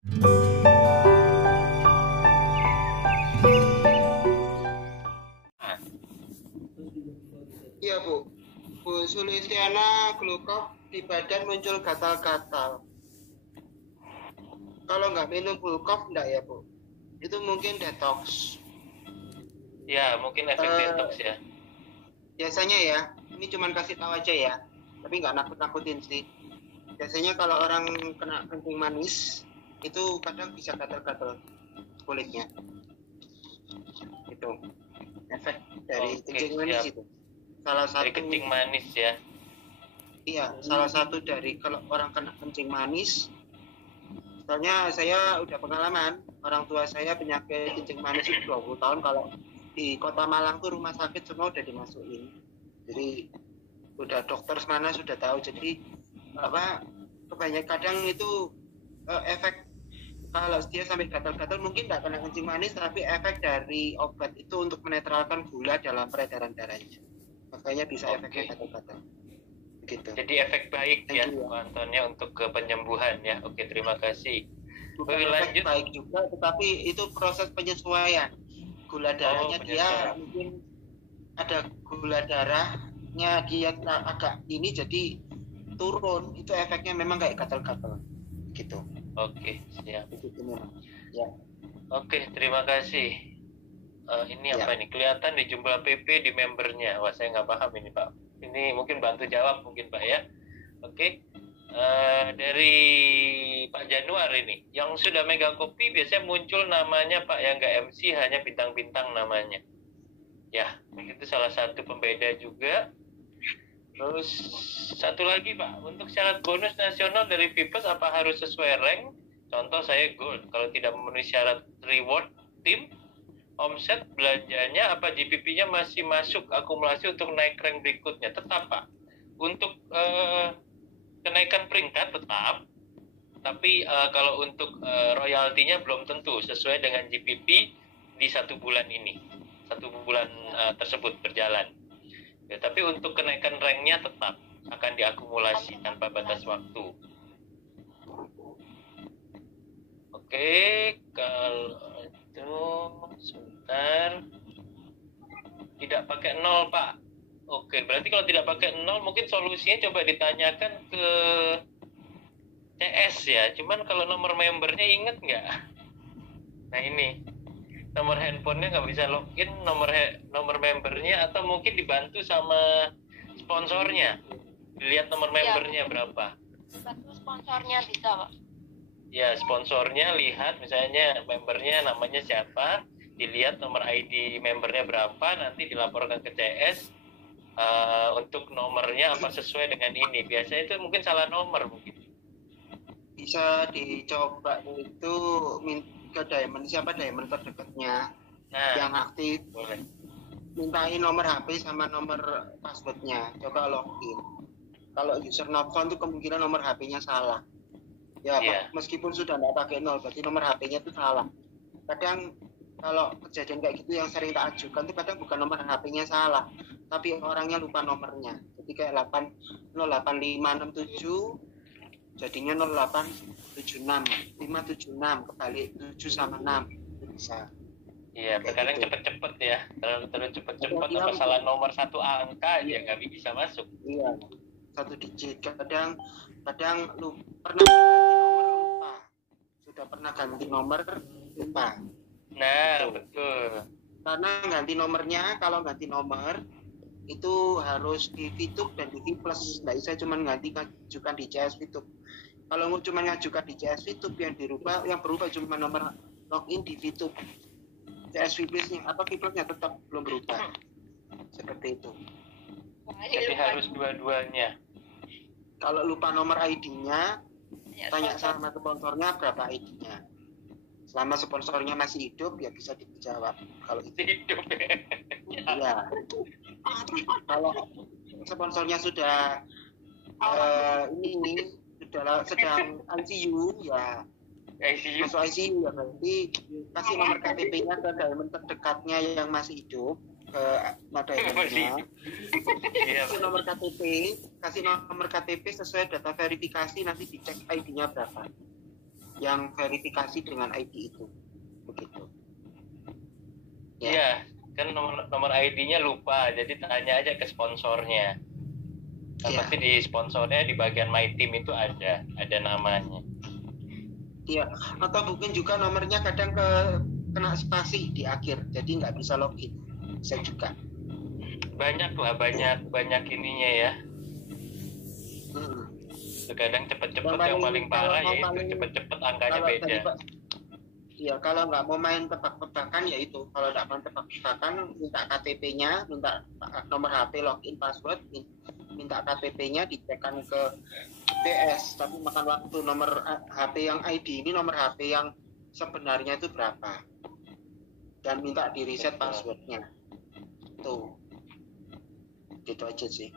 Iya Bu, Bu Sulistiana glukok di badan muncul gatal-gatal. Kalau nggak minum glukok enggak ya Bu? Itu mungkin detox. Ya, mungkin efek detox ya. Biasanya ya, ini cuman kasih tahu aja ya, tapi nggak nakut-nakutin sih. Biasanya kalau orang kena kencing manis, itu kadang bisa gatal-gatal kulitnya. Itu efek dari kencing manis itu. Salah satu dari kencing manis ya. Iya, salah satu dari kalau orang kena kencing manis. Soalnya saya udah pengalaman, orang tua saya penyakit kencing manis itu 20 tahun. Kalau di Kota Malang tuh rumah sakit semua udah dimasukin. Jadi udah dokter mana sudah tahu. Jadi kebanyakan kadang itu efek kalau dia sampai gatal-gatal mungkin nggak kena kencing manis, tapi efek dari obat itu untuk menetralkan gula dalam peredaran darahnya. Makanya bisa efeknya gatal-gatal. Gitu. Jadi efek baik ya Antonnya untuk ke penyembuhan ya. Oke, terima kasih. Bukan efek baik juga, tetapi itu proses penyesuaian. Gula darahnya dia mungkin ada gula darahnya dia agak ini jadi turun. Itu efeknya memang kayak gatal-gatal gitu. Oke, siap. Itu memang. Ya. Oke, terima kasih. Ini apa nih? Kelihatan di jumlah PP di membernya. Wah, saya nggak paham ini Pak. Ini mungkin bantu jawab mungkin Pak ya. Oke. Dari Pak Januar ini, yang sudah megang kopi biasanya muncul namanya Pak, yang nggak MC hanya bintang-bintang namanya. Ya, itu salah satu pembeda juga. Terus satu lagi Pak, untuk syarat bonus nasional dari Vipers apa harus sesuai rank? Contoh saya gold, kalau tidak memenuhi syarat reward tim, omset belanjanya apa GPP-nya masih masuk akumulasi untuk naik rank berikutnya? Tetap Pak. Untuk kenaikan peringkat tetap, tapi kalau untuk royaltinya belum tentu sesuai dengan GPP di 1 bulan ini, 1 bulan tersebut berjalan. Ya, tapi untuk kenaikan ranknya tetap akan diakumulasi tanpa batas waktu. Oke, kalau itu sebentar, tidak pakai 0 Pak. Oke, berarti kalau tidak pakai 0 mungkin solusinya coba ditanyakan ke CS ya. Cuman kalau nomor membernya inget nggak? Nah ini nomor handphonenya nggak bisa login, nomor membernya, atau mungkin dibantu sama sponsornya. Dilihat nomor membernya berapa. Bantu sponsornya bisa Pak. Ya, sponsornya lihat misalnya membernya namanya siapa, dilihat nomor ID membernya berapa, nanti dilaporkan ke CS untuk nomornya apa sesuai dengan ini. Biasanya itu mungkin salah nomor mungkin. Bisa dicoba itu ke diamond, siapa diamond terdekatnya yang aktif. Boleh. Mintain nomor HP sama nomor passwordnya, coba login. Kalau user no phone itu kemungkinan nomor HP-nya salah. Ya, meskipun sudah nggak pakai 0, berarti nomor HP-nya itu salah. Kadang kalau kejadian kayak gitu yang sering tak ajukan itu kadang bukan nomor HP-nya salah, tapi orangnya lupa nomornya. Jadi kayak 08567 jadinya 0876 576 kebalik 7 sama 6 bisa. Iya, terkadang gitu. Cepet-cepet ya, terlalu cepet-cepet apa salah nomor 1 angka aja nggak bisa masuk. Iya, 1 digit. Kadang lu pernah ganti nomor lupa, sudah pernah ganti nomor lupa. Nah, betul. Karena ganti nomornya, kalau ganti nomor itu harus di VTube dan di VPlus. Nggak bisa cuma ngajukan di CS VTube. Kalau cuma ngajukan di CS VTube yang berubah cuma nomor login di VTube. CS VPlusnya atau VPlusnya tetap belum berubah. Seperti itu. Jadi harus dua-duanya. Kalau lupa nomor ID-nya, tanya sama sponsornya berapa ID-nya. Selama sponsornya masih hidup, ya bisa dijawab. Kalau itu hidup, ya. Kalau sponsornya sudah sedang ICU, ya masuk ICU, ya berarti kasih nomor KTP-nya ke diamond terdekatnya yang masih hidup. Diamondnya. Kasih nomor KTP sesuai data verifikasi, nanti dicek ID-nya berapa. yang verifikasi dengan ID itu, begitu. Iya, kan nomor ID-nya lupa, jadi tanya aja ke sponsornya. Kan pasti di sponsornya di bagian My Team itu ada namanya. Iya, atau mungkin juga nomornya kadang kena spasi di akhir, jadi nggak bisa login, bisa juga. Banyak ininya ya. Kadang cepet-cepet yang paling parah ya itu cepet-cepet angkanya beda. Iya, kalau nggak mau main tebak-tebakan ya itu. Kalau nggak main tebak-tebakan, minta KTP-nya, minta nomor HP, login, password, minta KTP-nya dicekkan ke PS. Tapi makan waktu. Nomor HP yang ID ini nomor HP yang sebenarnya itu berapa? Dan minta di reset passwordnya. Tuh, gitu aja sih.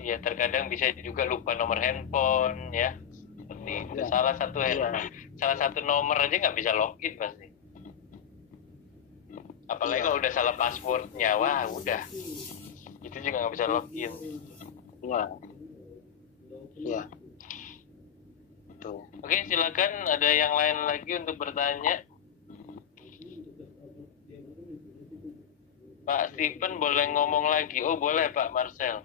Iya, terkadang bisa juga lupa nomor handphone ya. Seperti itu. Salah satu nomor aja nggak bisa login pasti. Apalagi kalau udah salah passwordnya, wah udah. Itu juga nggak bisa login. Iya. Tuh. Oke, silakan. Ada yang lain lagi untuk bertanya? Pak Stephen boleh ngomong lagi? Oh boleh Pak Marcel.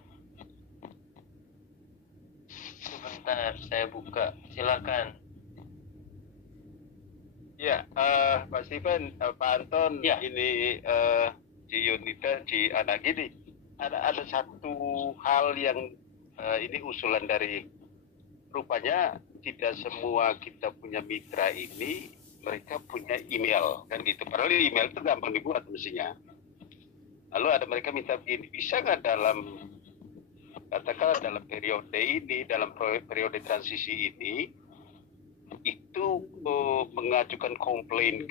Sebentar, saya buka. Silakan. Ya, Pak Stephen, Pak Anton, ya. Ini di Unita di anak gini. Ada satu hal yang ini usulan dari, rupanya tidak semua kita punya mitra ini mereka punya email kan gitu. Padahal email itu gampang dibuat mestinya. Lalu ada mereka minta begini, bisa nggak katakanlah dalam periode ini, dalam periode transisi ini, itu mengajukan komplain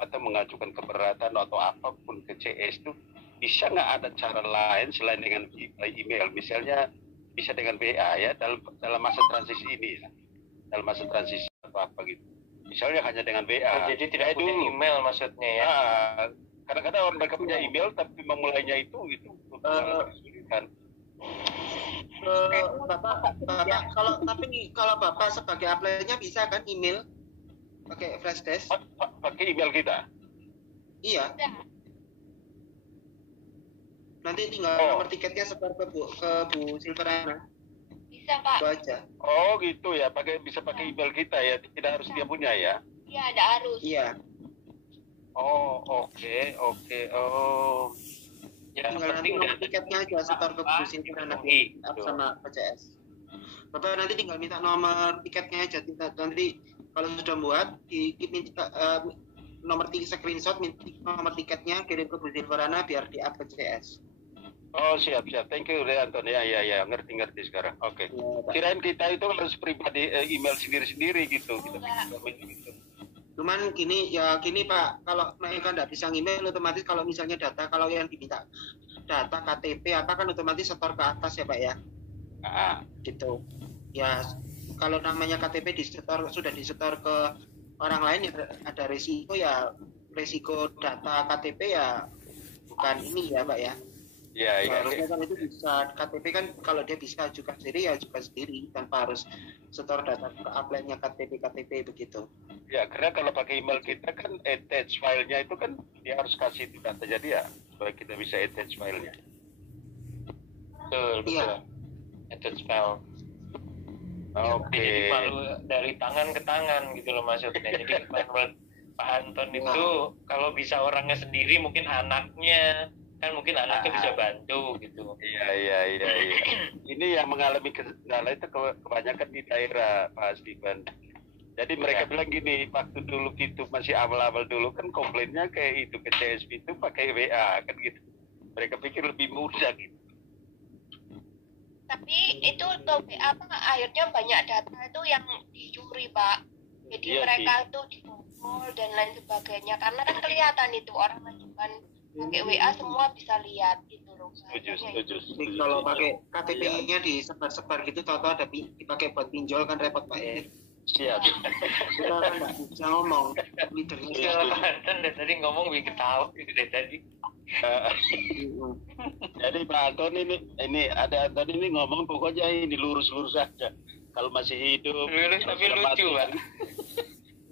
atau mengajukan keberatan atau apapun ke CS itu, bisa nggak ada cara lain selain dengan email, misalnya bisa dengan WA ya, dalam masa transisi ini ya, dalam masa transisi apa gitu, misalnya hanya dengan WA. Jadi tidak punya email maksudnya ya? Kadang-kadang orang mereka punya email tapi memulainya itu kesulitan. Bapak kalau Bapak sebagai apply-nya bisa kan email pakai flash disk? Pakai email kita? Iya. Nanti tinggal nomor tiketnya sebar ke Bu Silverana. Bisa Pak. Itu aja. Oh gitu ya, bisa pakai email kita ya, tidak harus dia punya ya? Iya, ada harus. Iya. Oh oke. Oh. Ya, tinggal nanti nomor tiketnya aja setor ke Bu Silverana sama PCS. Bapak nanti tinggal minta nomor tiketnya aja. Nanti kalau sudah buat, minta nomor screenshot nomor tiketnya, kirim ke Bu Silverana biar di-up ke CS. Oh siap. Thank you Anton. Ya. Ngerti sekarang. Oke. Kirain kita itu harus pribadi email sendiri-sendiri gitu. Kita gitu. Cuman gini Pak, kalau mereka nggak bisa email, otomatis kalau misalnya kalau yang diminta data KTP apa kan otomatis setor ke atas ya Pak ya. Gitu. Ya kalau namanya KTP sudah disetor ke orang lain ya ada resiko data KTP ya bukan ini ya Pak ya. Iya. Harusnya kan itu bisa KTP kan kalau dia bisa juga sendiri ya juga sendiri tanpa harus setor data ke apply-nya KTP begitu. Ya karena kalau pakai email kita kan attach filenya itu kan dia harus kasih data jadi ya supaya kita bisa attach filenya. Betul. Iya. Attach file. Oke. Jadi malu dari tangan ke tangan gitu loh maksudnya. Jadi menurut Pak Anton itu kalau bisa orangnya sendiri mungkin anaknya bisa bantu gitu. Iya. Ini yang mengalami kendala itu kebanyakan di daerah Pak Stephen. Jadi mereka bilang gini, waktu dulu gitu masih awal-awal dulu kan komplainnya kayak itu ke CSP itu pakai WA kan gitu. Mereka pikir lebih mudah gitu. Tapi itu ke WA akhirnya banyak data itu yang dicuri Pak. Jadi mereka tuh dibobol dan lain sebagainya karena kan kelihatan itu orang menunjukkan pakai WA semua bisa lihat gitu loh. Setuju. Jadi kalau pakai KTP-nya disebar-sebar gitu, tahu-tahu ada dipakai buat pinjol kan repot Pak ya. Siap. Kita kan nggak bisa ngomong. Iya Pak dari tadi ngomong bikin tahu dari tadi. Jadi Pak Anton ini ada Anton ini ngomong pokoknya ini lurus-lurus saja. Kalau masih hidup. Lurus kalau tapi sudah lucu, mati, Pak.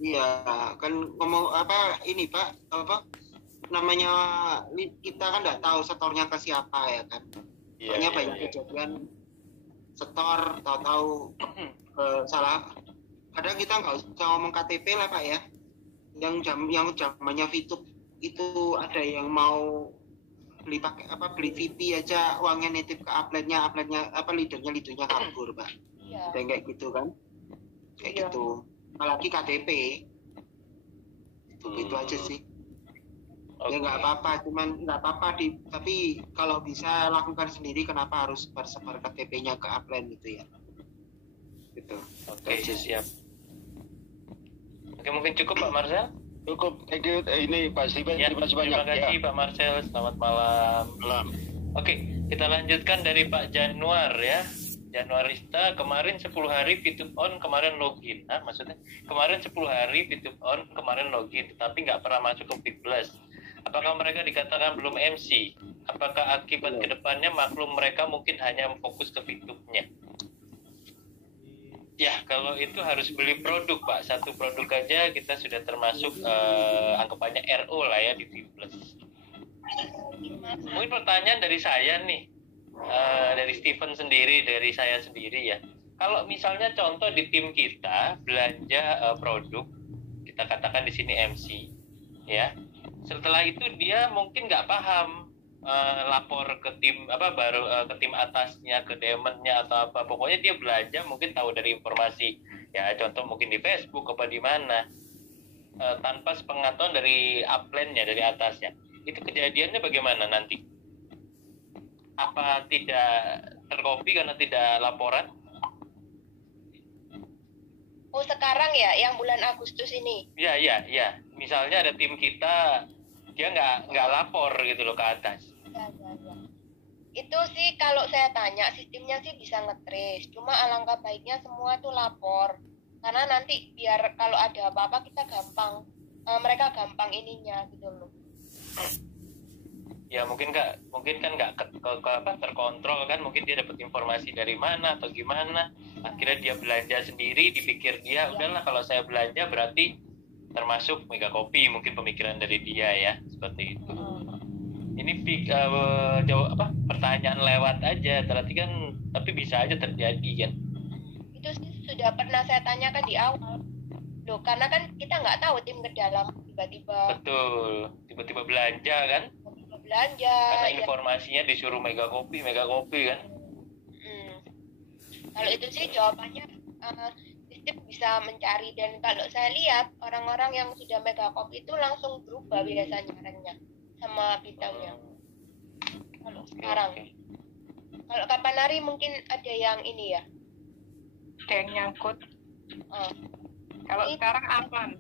Iya, kan ngomong apa ini Pak, apa namanya kita kan nggak tahu setornya ke siapa ya kan. Iya, Soalnya iya, banyak iya. kejadian setor tahu-tahu salah. Kadang kita nggak usah ngomong KTP lah Pak ya. Yang zamannya VTube itu ada yang mau beli VP aja, uangnya nitip ke upline-nya apa leadernya kabur Pak. Iya. Ada yang kayak gitu kan, kayak Iya. gitu. Apalagi KTP itu aja sih. Ya nggak apa-apa, cuman nggak apa-apa tapi kalau bisa lakukan sendiri, kenapa harus sebar KTP-nya ke upline gitu ya? Gitu. Oke, siap. Oke, mungkin cukup Pak Marcel. Cukup, thank you. Ini Pak Steven, Ya, terima kasih banyak. terima kasih Ya. Pak Marcel. Selamat malam. Malam. Oke, kita lanjutkan dari Pak Januar ya. Januarista kemarin 10 hari VTube on, kemarin login. Nah, maksudnya kemarin 10 hari VTube on, kemarin login, tapi nggak pernah masuk ke Big Plus. Apakah mereka dikatakan belum MC? Apakah akibat kedepannya maklum mereka mungkin hanya fokus ke VTube-nya? Ya, kalau itu harus beli produk, Pak. Satu produk aja kita sudah termasuk anggapannya RO lah ya di Big Plus. Mungkin pertanyaan dari saya nih, dari Steven sendiri, dari saya sendiri ya. Kalau misalnya contoh di tim kita belanja produk, kita katakan di sini MC, ya. Setelah itu dia mungkin nggak paham, lapor ke tim ke tim atasnya, ke DM-nya atau apa. Pokoknya dia belanja mungkin tahu dari informasi, ya contoh mungkin di Facebook apa di mana, tanpa sepengetahuan dari upline-nya, dari atasnya. Itu kejadiannya bagaimana nanti? Apa tidak terkopi karena tidak laporan? Oh sekarang ya, yang bulan Agustus ini. Ya. Misalnya ada tim kita, dia nggak lapor gitu loh ke atas. Ya. Itu sih kalau saya tanya, sistemnya sih bisa nge-trace. Cuma alangkah baiknya semua tuh lapor. Karena nanti biar kalau ada apa-apa kita gampang, mereka gampang ininya gitu loh. Ya mungkin kan nggak terkontrol kan, mungkin dia dapat informasi dari mana atau gimana, akhirnya dia belanja sendiri, dipikir dia udahlah kalau saya belanja berarti termasuk mega kopi, mungkin pemikiran dari dia ya seperti itu. Ini pertanyaan lewat aja, berarti kan tapi bisa aja terjadi kan. Itu sih sudah pernah saya tanyakan di awal loh, karena kan kita nggak tahu tim ke dalam tiba-tiba belanja kan. Belanja Karena informasinya disuruh mega kopi kan. Kalau itu sih jawabannya sistem bisa mencari, dan kalau saya lihat orang-orang yang sudah mega kopi itu langsung berubah biasanya ranknya sama bintangnya. Kalau sekarang kalau kapan hari mungkin ada yang ini ya, ada yang nyangkut. Kalau sekarang aman.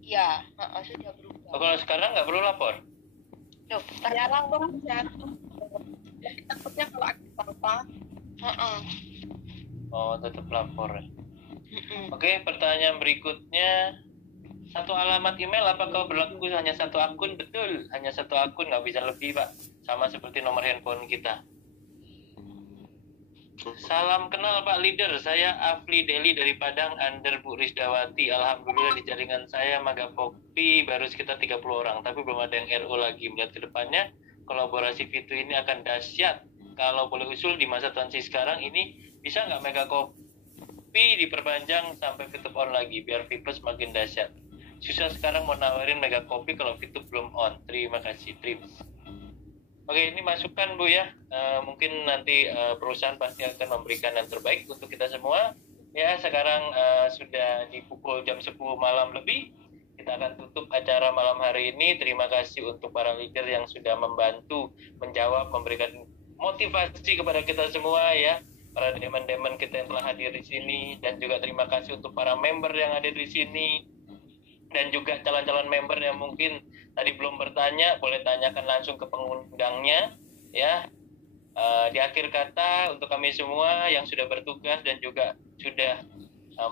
Iya, sudah berubah. Kalau sekarang nggak perlu lapor? Loh, Ya lapor aja. Takutnya kalau ada apa-apa. Oh, tetap lapor ya. Oke, pertanyaan berikutnya, satu alamat email apakah berlaku hanya satu akun? Betul, hanya satu akun, nggak bisa lebih Pak, sama seperti nomor handphone kita. Salam kenal Pak Leader, saya Afli Deli dari Padang under Bu Risdawati. Alhamdulillah di jaringan saya Mega Kopi baru sekitar 30 orang, tapi belum ada yang RO lagi. Melihat ke depannya kolaborasi Fitu ini akan dahsyat. Kalau boleh usul di masa transisi sekarang ini, bisa nggak Mega Kopi diperpanjang sampai Fitu on lagi biar Fitu semakin dahsyat. Susah sekarang mau nawarin Mega Kopi kalau Fitu belum on. Terima kasih, Trims. Oke, ini masukan Bu ya. Mungkin nanti perusahaan pasti akan memberikan yang terbaik untuk kita semua. Ya, sekarang sudah di pukul jam 10 malam lebih. Kita akan tutup acara malam hari ini. Terima kasih untuk para leader yang sudah membantu, menjawab, memberikan motivasi kepada kita semua ya. Para demen-demen kita yang telah hadir di sini. Dan juga terima kasih untuk para member yang hadir di sini. Dan juga calon-calon member yang mungkin tadi belum bertanya, boleh tanyakan langsung ke pengundangnya ya. Di akhir kata untuk kami semua yang sudah bertugas dan juga sudah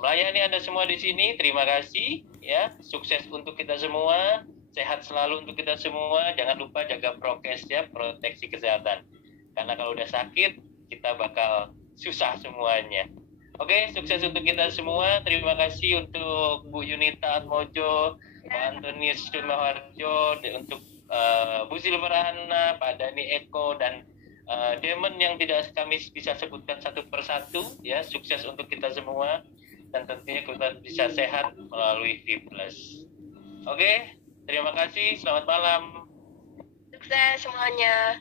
melayani Anda semua di sini, terima kasih ya. Sukses untuk kita semua, sehat selalu untuk kita semua. Jangan lupa jaga prokes ya, proteksi kesehatan. Karena kalau udah sakit kita bakal susah semuanya. Oke, sukses untuk kita semua. Terima kasih untuk Bu Yunita Atmojo, Pak Antonius Sumaharjo, untuk Bu Silverhana, Pak Dani Eko, dan Demon yang tidak kami bisa sebutkan satu persatu. Ya, sukses untuk kita semua, dan tentunya kita bisa sehat melalui V+. Oke, terima kasih. Selamat malam. Sukses semuanya.